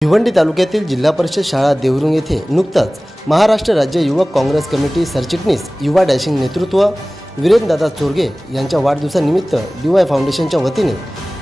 भिवंडी तालुक्यातील जिल्हा परिषद शाळा देवरुंग येथे नुकताच महाराष्ट्र राज्य युवक काँग्रेस कमिटी सरचिटणीस युवा डॅशिंग नेतृत्व वीरेंद्रदादा चोरगे यांच्या वाढदिवसानिमित्त DY फाउंडेशनच्या वतीने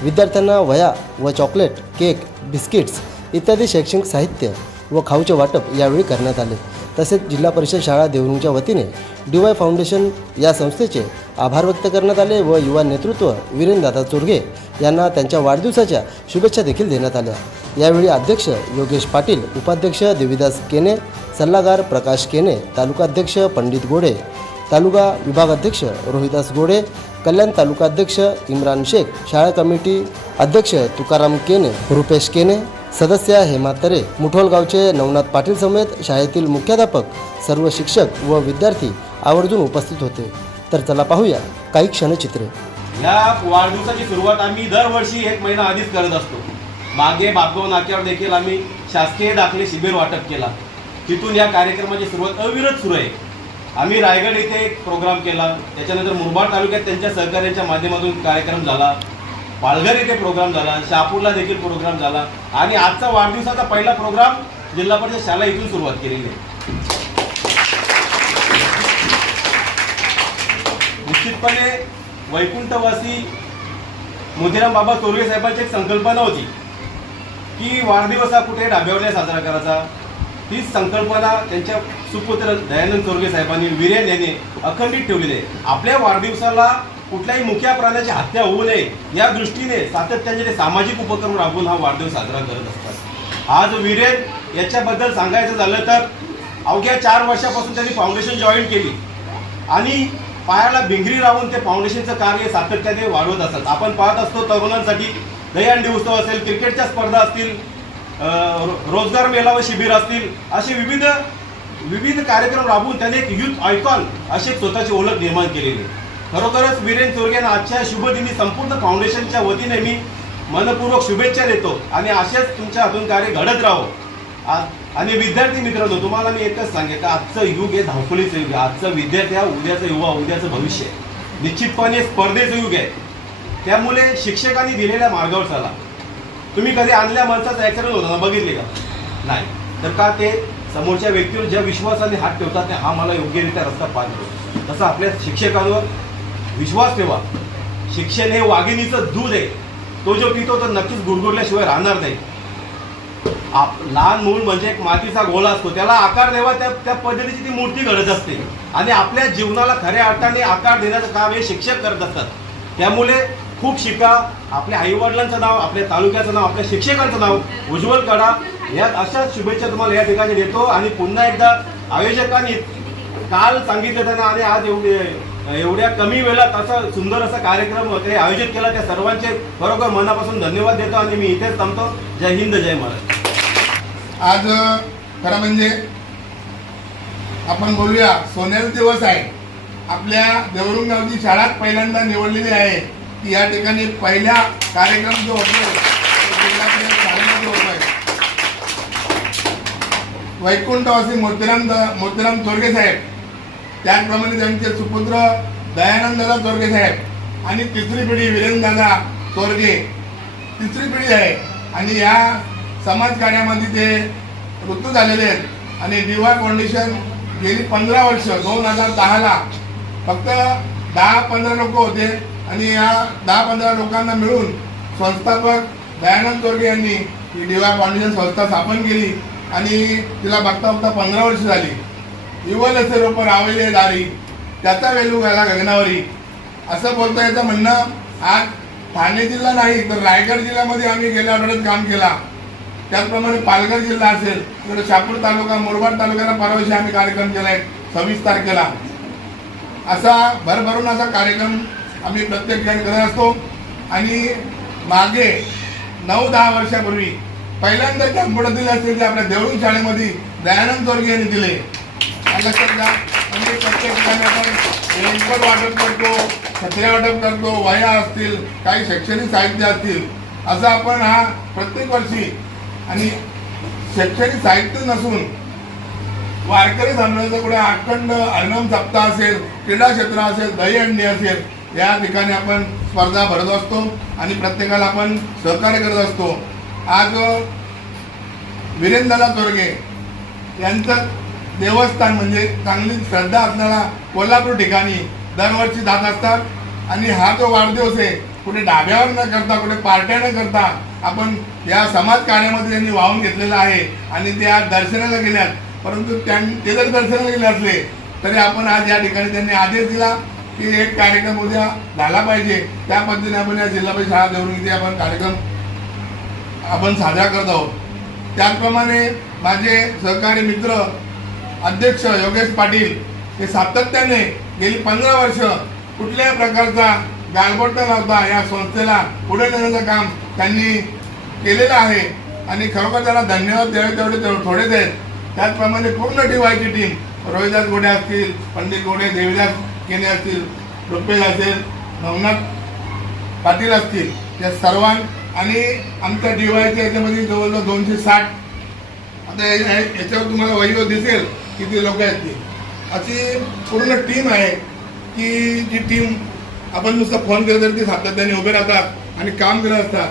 विद्यार्थ्यांना वह्या व चॉकलेट, केक, बिस्किट्स इत्यादी शैक्षणिक साहित्य व खाऊचे वाटप यावेळी करण्यात आले। तसेच जिल्हा परिषद शाळा देवरुंगच्या वतीने DY फाउंडेशन या संस्थेचे आभार व्यक्त करण्यात आले व युवा नेतृत्व वीरेंद्रदादा चोरगे यांना त्यांच्या वाढदिवसाच्या शुभेच्छा देखील देण्यात आल्या। यावेळी अध्यक्ष योगेश पाटील, उपाध्यक्ष देवीदास केने, सल्लागार प्रकाश केने, तालुकाध्यक्ष पंडित गोडे, तालुका विभागाध्यक्ष रोहिदास गोडे, कल्याण तालुकाध्यक्ष इम्रान शेख, शाळा कमिटी अध्यक्ष तुकाराम केने, रुपेश केने, सदस्य हेमा तरे, मुठोलगावचे नवनाथ पाटील समेत शाळेतील मुख्याध्यापक, सर्व शिक्षक व विद्यार्थी आवर्जून उपस्थित होते। तर चला पाहूया काही क्षणचित्रे। या वाढदिवसाची सुरुवात आम्ही दरवर्षी 1 महिना आधीच करत असतो। मागे बापगाव नाक्यावर देखील आम्ही शासकीय दाखले शिबिर वाटप केला। तिथून या कार्यक्रमाची सुरुवात अविरत सुरू आहे। आम्ही रायगड येथे एक प्रोग्राम केला, त्याच्यानंतर मुरबाड तालुक्यात त्यांच्या सहकार्यांच्या माध्यमातून कार्यक्रम झाला, पालघर येथे प्रोग्राम झाला, शहापूरला देखील प्रोग्राम झाला आणि आजचा वाढदिवसाचा पहिला प्रोग्राम जिल्हा परिषद शाळा इथून सुरुवात केलेली आहे। निश्चितपणे वैकुंठवासी मोतीराम बाबा चोरगे साहेबांची एक संकल्पना होती की वाढदिवस हा कुठे ढाब्यावर साजरा करायचा। तीच संकल्पना त्यांच्या सुपुत्र दयानंद चोरगे साहेबांनी वीरेन यांनी अखंडित ठेवलेली आहे। आपल्या वाढदिवसाला कुठल्याही मुक्या प्राण्याची हत्या होऊ नये या दृष्टीने सातत्याने ते सामाजिक उपक्रम राबवून हा वाढदिवस साजरा करत असतात। आज वीरेन याच्याबद्दल सांगायचं झालं तर अवघ्या 4 वर्षापासून त्यांनी फाउंडेशन जॉईन केली आणि पायाला भिंगरी लावून ते फाउंडेशनचं कार्य सातत्याने वाढवत असतात। आपण पाहत असतो तरुणांसाठी दहीहंडी उत्सव असेल, क्रिकेटच्या स्पर्धा असतील, रोजगार मेळावा व शिबिर असतील, असे विविध कार्यक्रम राबवून त्याने एक युथ आयकॉन अशी स्वतःची ओळख निर्माण केलेली आहे। खरोखरच वीरेन चोरगेंना आजच्या शुभदिनी संपूर्ण फाउंडेशनच्या वतीने मी मनपूर्वक शुभेच्छा देतो आणि असेच तुमच्या हातून कार्य घडत राहो। आणि विद्यार्थी मित्रांनो, तुम्हाला मी एकच सांगेन की आजचं युग हे धावपळीचं युग आहे। आजचा विद्यार्थी हा उद्याचा युवा, उद्याचं भविष्य आहे। निश्चितपणे स्पर्धेचं युग आहे, त्यामुळे शिक्षकांनी दिलेल्या मार्गावर चला। तुम्ही कधी आणल्या माणसाचा ॲक्सिडेंट होताना बघितले का? नाही तर का ते समोरच्या व्यक्तीवर ज्या विश्वासाने हात ठेवतात ते हा मला योग्यरित्या रस्ता पाहतो, तसं आपल्या शिक्षकांवर विश्वास ठेवा। शिक्षण हे वाघिणीचं दूध आहे, तो जो पितो तर नक्कीच गुडगुडल्याशिवाय राहणार नाही। लहान मूल म्हणजे एक मातीचा गोळा असतो, त्याला आकार द्यावा त्या पद्धतीची ती मूर्ती घडत असते आणि आपल्या जीवनाला खऱ्या अर्थाने आकार देण्याचं काम हे शिक्षक करत असतात। त्यामुळे खूप शिका, आपल्या आईवडिलांचं नाव, आपल्या तालुक्याचं नाव, आपल्या शिक्षकांचं नाव उज्ज्वल करा। यात अशाच शुभेच्छा तुम्हाला या ठिकाणी देतो आणि पुन्हा एकदा आयोजकांनी काल सांगितलं त्यांना आणि आज एवढ्या कमी वेळात असा सुंदर असा कार्यक्रम ते आयोजित केला, त्या सर्वांचे खरोखर मनापासून धन्यवाद देतो आणि मी इथेच थांबतो। जय हिंद, जय महाराष्ट्र। आज खरं म्हणजे आपण बोलूया सोनेरी दिवस आहे। आपल्या देवरुंग गावची शाळा पहिल्यांदा निवडलेली आहे की या ठिकाणी पहिला कार्यक्रम जो होतो जिल्हा परिषद शाळेमध्ये होतोय। वैकुंठवासी मोतीराम चोरगे साहेब, त्याचप्रमाणे त्यांचे सुपुत्र दयानंददादा चोरगे साहेब आणि तिसरी पिढी वीरेंद्रदादा चोरगे तिसरी पिढी आहे आणि या समाज कार्यामध्ये ते ऋतू झालेले आहेत। आणि DY फाउंडेशन गेली 15 वर्ष 2010ला फक्त 10-15 लोक होते आणि या 10-15 लोकांना मिळून संस्थापक दयानंद चोरगे यांनी ही DY फाउंडेशन संस्था स्थापन केली आणि तिला बघता बघता 15 वर्ष झाली। युवल असे रोप रावले दारी, त्याचा वेलू गेला गगनावरी, असं बोलता याचं म्हणणं। आज ठाणे जिल्हा नाही तर रायगड जिल्ह्यामध्ये आम्ही गेल्या आठवड्यात काम केला, त्याचप्रमाणे पालघर जिल्हा असेल तर शहापूर तालुका, मुरबाड तालुक्याला परवाशी आम्ही कार्यक्रम केला आहे 26 तारखेला। असा भरभरून असा कार्यक्रम आम्ही प्रत्येक ठिकाणी करत असतो आणि मागे 9-10 वर्षापूर्वी पहिल्यांदा कॅम्प्युटर दिले असतील ते आपल्या देवरुंग शाळेमध्ये दयानंद चोरगे यांनी दिले। लक्षात घ्या, म्हणजे प्रत्येक ठिकाणी आपण रेनकोट वाटप करतो, छत्र्या वाटप करतो, वह्या असतील, काही शैक्षणिक साहित्य असतील, असं आपण हा प्रत्येक वर्षी। आणि शैक्षणिक साहित्य नसून वारकरी संप्रदायाचा कुठे अखंड हरिनाम सप्ताह असेल, क्रीडा क्षेत्र असेल, दहीहंडी असेल, या ठिकाणी आपण स्पर्धा भरत असतो आणि प्रत्येकाला आपण सहकार्य करत असतो। आज वीरेंद्रदादा चोरगे यांचं देवस्थान म्हणजे चांगली श्रद्धा असणारा कोल्हापूर ठिकाणी दरवर्षी जात असतात आणि हा जो वाढदिवस आहे कुठे डाब्यावर न करता कुठे पार्ट्या न करता आपण या समाज कार्यामध्ये त्यांनी वाहून घेतलेला आहे आणि ते आज दर्शनाला गेल्यात. परंतु ते जर दर्शनाला गेले असले तरी आपण आज या ठिकाणी त्यांनी आदेश दिला की एक कार्यक्रम उद्या झाला पाहिजे. त्या पद्धतीने आपण या जिल्हा परिषद शाळा देऊन इथे आपण कार्यक्रम आपण साजरा करत आहोत. त्याचप्रमाणे माझे सहकारी मित्र अध्यक्ष योगेश पाटील हे सातत्याने गेली 15 वर्ष कुठल्याही प्रकारचा गालबोट न लावता या संस्थेला पुढे नेण्याचं काम त्यांनी केलेलं आहे आणि खरोखर त्यांना धन्यवाद द्यावे तेवढे थोडेच आहेत. त्याचप्रमाणे पूर्ण DYची टीम रोहिदास गोडे असतील, पंडित गोडे, देवीदास केने असतील, रुपेश असेल, नवनाथ पाटील असतील, या सर्वांना आणि आमच्या DYच्या याच्यामध्ये जवळजवळ 260 आता याच्यावर तुम्हाला वहीवर दिसेल किती लोक आहेत ती अशी पूर्ण टीम आहे की जी टीम आपण नुसतं फोन केलं तर ती सातत्याने उभे राहतात आणि काम करत असतात.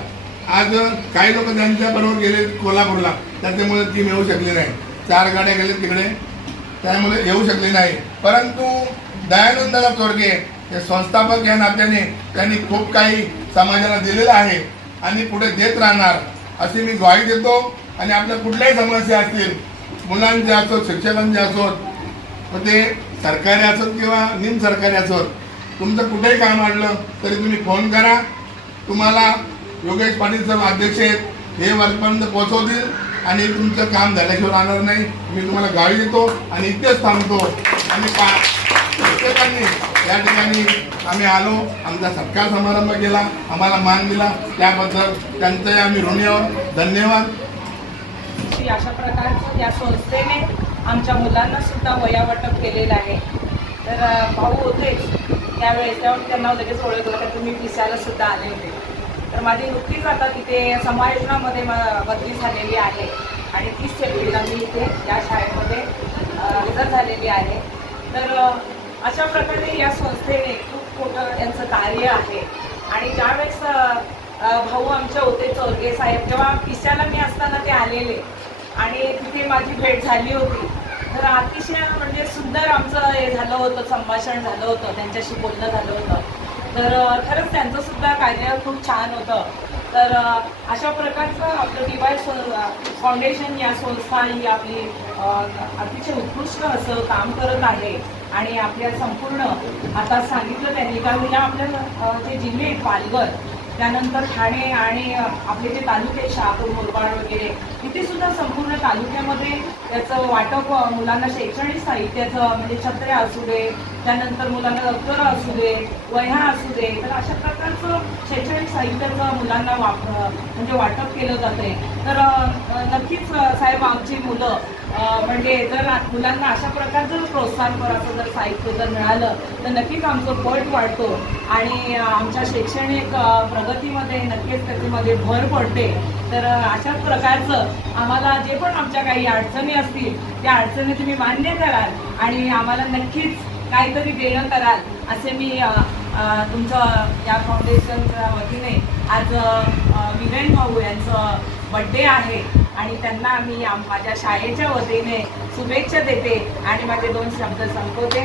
आज काही लोक त्यांच्याबरोबर गेले कोल्हापूरला, त्याच्यामुळे टीम येऊ शकली नाही. 4 गाड्या गेले तिकडे, त्यामुळे येऊ शकले नाही. परंतु दयानंदला चोरगे हे संस्थापक या नात्याने त्यांनी खूप काही समाजाला दिलेलं आहे आणि पुढे देत राहणार अशी मी ग्वाही देतो. आणि आपल्या कुठल्याही समस्या असतील, मुलांचे असोत, शिक्षकांचे असोत, ते सरकारी असोत किंवा निम सरकारी असोत, तुमचं कुठेही काम अडलं तरी तुम्ही फोन करा. तुम्हाला योगेश पाटील साहेब अध्यक्ष आहेत, हे वरपर्यंत पोहोचवतील आणि तुमचं काम झाल्याशिवाय राहणार नाही. मी तुम्हाला गावी देतो आणि इथेच थांबतो. आणि प्रत्येकांनी या ठिकाणी आम्ही आलो, आमचा सत्कार समारंभ केला, आम्हाला मान दिला, त्याबद्दल त्यांचंही आम्ही ऋणी आहोत. धन्यवाद. अशा प्रकारचं या संस्थेने आमच्या मुलांना सुद्धा वह्या वाटप केलेलं आहे. तर भाऊ होतेच त्यावेळेस, तेव्हा त्यांना लगेच ओळखलं का तुम्ही पिसायला सुद्धा आले होते. तर माझी नुकतीच आता तिथे समायोजनामध्ये बदली झालेली आहे आणि 30 एप्रिलला मी इथे या शाळेमध्ये हजर झालेली आहे. तर अशा प्रकारे या संस्थेने खूप मोठं यांचं कार्य आहे. आणि ज्यावेळेस भाऊ आमचे होते चोरगे साहेब, जेव्हा पिसायला मी असताना ते आलेले आणि तिथे माझी भेट झाली होती. तर अतिशय म्हणजे सुंदर आमचं हे झालं होतं, संभाषण झालं होतं, त्यांच्याशी बोलणं झालं होतं. तर खरंच त्यांचं सुद्धा कार्य खूप छान होतं. तर अशा प्रकारचं आपलं DY फाउंडेशन या संस्था ही आपली अतिशय उत्कृष्ट असं काम करत आहे. आणि आपल्या संपूर्ण आता सांगितलं त्यांनी का या आपल्या जे जिल्हे पालघर, त्यानंतर ठाणे आणि आपले जे तालुके शहापूर, मुरबाड वगैरे, तिथे सुद्धा संपूर्ण तालुक्यामध्ये त्याचं वाटप मुलांना शैक्षणिक साहित्याचं म्हणजे छत्र्या असू दे, त्यानंतर मुलांना दप्तरं असू दे, वह्या असू दे, तर अशा प्रकारचं शैक्षणिक साहित्याचं मुलांना म्हणजे वाटप केलं जाते. तर नक्कीच साहेब आमची मुलं म्हणजे जर मुलांना अशा प्रकारचं प्रोत्साहन करायचं जर साहित्य जर मिळालं तर नक्कीच आमचं पट वाढतो आणि आमच्या शैक्षणिक प्रगतीमध्ये नक्कीच त्याच्यामध्ये भर पडते. तर अशाच प्रकारचं आम्हाला जे पण आमच्या काही अडचणी असतील त्या अडचणी तुम्ही मान्य कराल आणि आम्हाला नक्कीच काहीतरी देणं कराल असे मी तुमचं या फाउंडेशनच्या वतीने आज वीरेन भाऊ यांचं बड्डे आहे आणि त्यांना मी माझ्या शाळेच्या वतीने शुभेच्छा देते आणि माझे 2 शब्द संपवते.